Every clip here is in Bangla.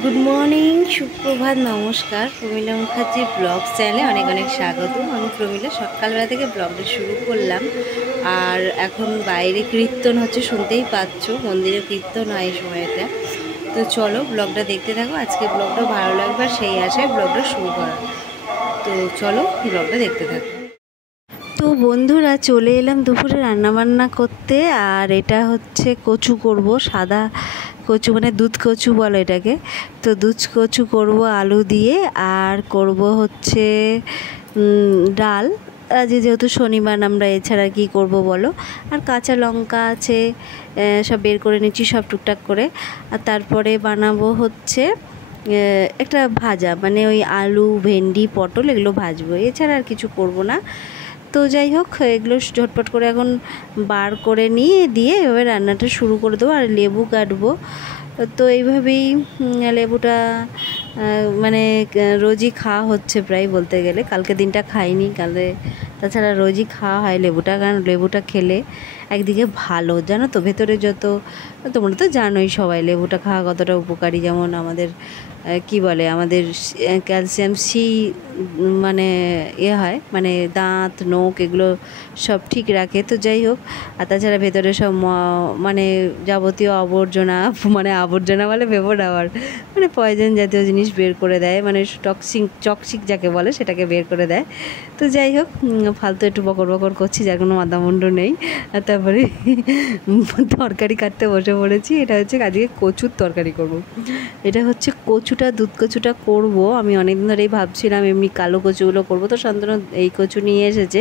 গুড মর্নিং, সুপ্রভাত, নমস্কার। প্রমীলা মুখার্জি ব্লগ চ্যানেলে অনেক অনেক স্বাগত। আমি প্রমীলা সকালবেলা থেকে ব্লগটা শুরু করলাম। আর এখন বাইরে কীর্তন হচ্ছে, শুনতেই পাচ্ছ, মন্দিরে কীর্তন হয় এই সময়টা। তো চলো ব্লগটা দেখতে থাকো। আজকে ব্লগটা ভালো লাগবে, আর সেই আশায় ব্লগটা শুরু করা। তো চলো ব্লগটা দেখতে থাকো। তো বন্ধুরা, চলে এলাম দুপুরে রান্নাবান্না করতে। আর এটা হচ্ছে কচু করব, সাদা কচু মানে দুধ কচু বলো এটাকে। তো দুধ কচু করব আলু দিয়ে, আর করব হচ্ছে ডাল। আজকে যেহেতু শনিবার, আমরা এছাড়া কি করব বলো। আর কাঁচা লঙ্কা আছে, সব বের করে নিচ্ছি সব টুকটাক করে। আর তারপরে বানাবো হচ্ছে একটা ভাজা, মানে ওই আলু, ভেন্ডি, পটল এগুলো ভাজবো, এছাড়া আর কিছু করব না। তো যাই হোক, এগুলো ঝটপট করে এখন বার করে নিয়ে দিয়ে এভাবে রান্নাটা শুরু করে দেবো। আর লেবু কাটবো। তো এইভাবেই লেবুটা মানে রোজই খাওয়া হচ্ছে প্রায় বলতে গেলে। কালকে দিনটা খাইনি, কালে তাছাড়া রোজই খাওয়া হয় লেবুটা। কারণ লেবুটা খেলে একদিকে ভালো, জানো তো, ভেতরে যত, তোমরা তো জানোই সবাই লেবুটা খাওয়া কতটা উপকারী। যেমন আমাদের কি বলে, আমাদের ক্যালসিয়াম সি মানে হয়, মানে দাঁত, নখ এগুলো সব ঠিক রাখে। তো যাই হোক, আর তাছাড়া ভেতরে সব মানে যাবতীয় আবর্জনা, মানে আবর্জনা বলে ভেবো না, আবার মানে পয়জন জাতীয় জিনিস বের করে দেয়, মানে টক্সিক যাকে বলে সেটাকে বের করে দেয়। তো যাই হোক, ফালতু একটু বকর বকর করছি, যার কোনো মাথামুন্ড নেই। আর তারপরে তরকারি কাটতে বসে পড়েছি। এটা হচ্ছে আজকে কচুর তরকারি করব। এটা হচ্ছে কচুটা, দুধ কচুটা করব। আমি অনেকদিন ধরেই ভাবছিলাম এমনি কালো কচুগুলো করব। তো শান্তনু এই কচু নিয়ে এসেছে,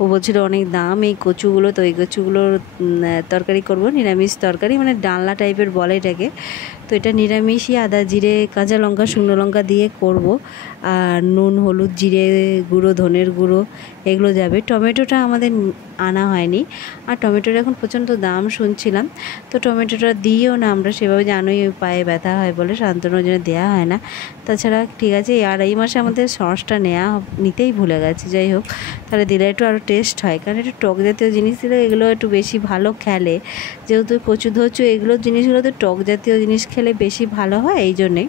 ও বলছিল অনেক দাম এই কচুগুলো। তো এই কচুগুলোর তরকারি করব, নিরামিষ তরকারি, মানে ডালনা টাইপের বলে এটাকে। তো এটা নিরামিষই, আদা, জিরে, কাঁচা লঙ্কা, শুকনো লঙ্কা দিয়ে করব। আর নুন, হলুদ, জিরে গুঁড়ো, ধনের গুঁড়ো এগুলো যাবে। টমেটোটা আমাদের আনা হয়নি, আর টমেটোর এখন প্রচণ্ড দাম শুনছিলাম। তো টমেটোটা দিয়েও না, আমরা সেভাবে জানোই ওই পায়ে ব্যথা হয় বলে শান্তনুর জন্য দেওয়া হয় না। তাছাড়া ঠিক আছে, আর এই মাসে আমাদের সসটা নিতেই ভুলে গেছি। যাই হোক, তাহলে দিলে একটু আরও টেস্ট হয়, কারণ একটু টক জাতীয় জিনিস দিলে এগুলো একটু বেশি ভালো খেলে। যেহেতু কচু ধচু এগুলো জিনিসগুলোতে টক জাতীয় জিনিস খেলে বেশি ভালো হয়, এই জন্যেই।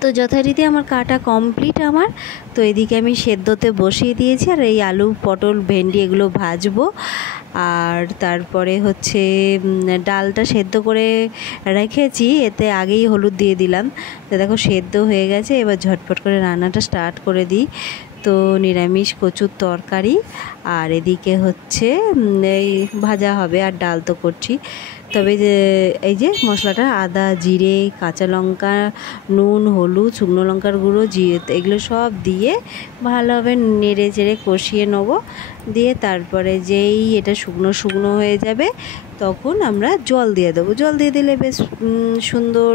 তো যথারীতি আমার কাটা কমপ্লিট আমার। তো এদিকে আমি সেদ্ধতে বসিয়ে দিয়েছি, আর এই আলু, পটল, ভেন্ডি এগুলো ভাজবো। আর তারপরে হচ্ছে ডালটা সেদ্ধ করে রেখেছি, এতে আগেই হলুদ দিয়ে দিলাম। তো দেখো সেদ্ধ হয়ে গেছে, এবার ঝটপট করে রান্নাটা স্টার্ট করে দিই। তো নিরামিষ কচুর তরকারি, আর এদিকে হচ্ছে এই ভাজা হবে, আর ডাল তো করছি। তবে যে এই যে মশলাটা, আদা, জিরে, কাঁচা লঙ্কা, নুন, হলুদ, শুকনো লঙ্কার গুঁড়ো, জিরে, এগুলো সব দিয়ে ভালোভাবে নেড়ে চেড়ে কষিয়ে নেবো। দিয়ে তারপরে যেই এটা শুকনো শুকনো হয়ে যাবে, তখন আমরা জল দিয়ে দেবো। জল দিয়ে দিলে বেশ সুন্দর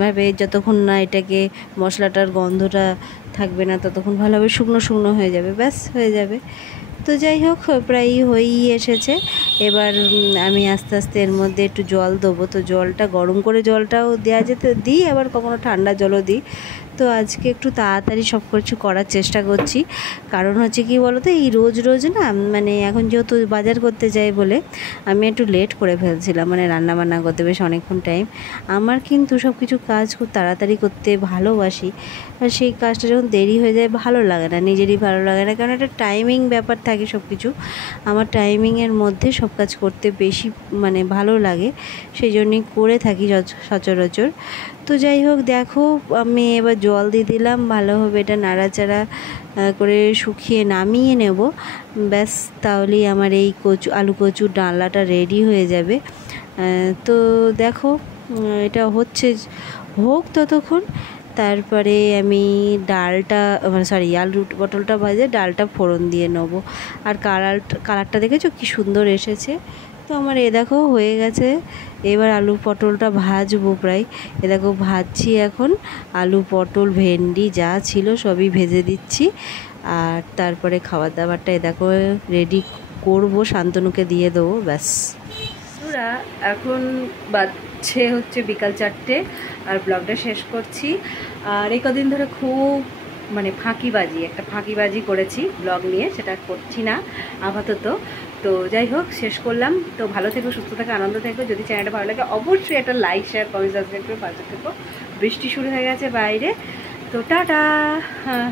ভাবে, যতক্ষণ না এটাকে মশলাটার গন্ধটা থাকবে না, ততক্ষণ ভালোভাবে শুকনো শুকনো হয়ে যাবে, ব্যাস হয়ে যাবে। তো যাই হোক, প্রায় হয়েই এসেছে। এবার আমি আস্তে আস্তে এর মধ্যে একটু জল দেবো। তো জলটা গরম করে জলটাও দেওয়া যেতে দিই, আবার কখনো ঠান্ডা জলও দিই। তো আজকে একটু তাড়াতাড়ি সব কিছু করার চেষ্টা করছি, কারণ হচ্ছে কি বলো তো, এই রোজ রোজ না, মানে এখন যেহেতু বাজার করতে যাই বলে আমি একটু লেট করে ফেলছিলাম, মানে রান্না বান্না করতে বেশ অনেকক্ষণ টাইম। আমার কিন্তু সব কিছু কাজ খুব তাড়াতাড়ি করতে ভালোবাসি, আর সেই কাজটা যখন দেরি হয়ে যায় ভালো লাগে না, নিজেরই ভালো লাগে না, কারণ একটা টাইমিং ব্যাপার থাকে সব কিছু। আমার টাইমিংয়ের মধ্যে সব কাজ করতে বেশি মানে ভালো লাগে, সেই জন্যই করে থাকি সচরাচর। তো যাই হোক, দেখো আমি এবার জল দিয়ে দিলাম, ভালোভাবে এটা নাড়াচাড়া করে শুকিয়ে নামিয়ে নেব, ব্যাস। তাহলেই আমার এই আলু কচুর ডালনাটা রেডি হয়ে যাবে। তো দেখো, এটা হোক ততক্ষণ। তারপরে আমি ডালটা, সরি, আলু পটলটা ভাজে ডালটা ফোড়ন দিয়ে নেবো। আর কালারটা দেখেছো কি সুন্দর এসেছে। তো আমার এ দেখো হয়ে গেছে। এবার আলু পটলটা ভাজবো প্রায়। এ দেখো ভাজছি এখন, আলু, পটল, ভেন্ডি যা ছিল সবই ভেজে দিচ্ছি। আর তারপরে খাবার দাবারটা এ দেখো রেডি করব, শান্তনুকে দিয়ে দেবো, ব্যাস। বন্ধুরা, এখন বাজছে হচ্ছে বিকাল 4টে, আর ব্লগটা শেষ করছি। আর এই কদিন ধরে খুব মানে ফাঁকিবাজি করেছি ব্লগ নিয়ে, সেটা করছি না আপাতত। তো যাই হোক, শেষ করলাম। তো ভালো থেকো, সুস্থ থাকো, আনন্দ থেকো। যদি চ্যানেলটা ভালো লাগে অবশ্যই একটা লাইক, শেয়ার, কমেন্ট, সাবস্ক্রাইব করে পাশে থেকো। বৃষ্টি শুরু হয়ে গেছে বাইরে। তো টাটা। হ্যাঁ।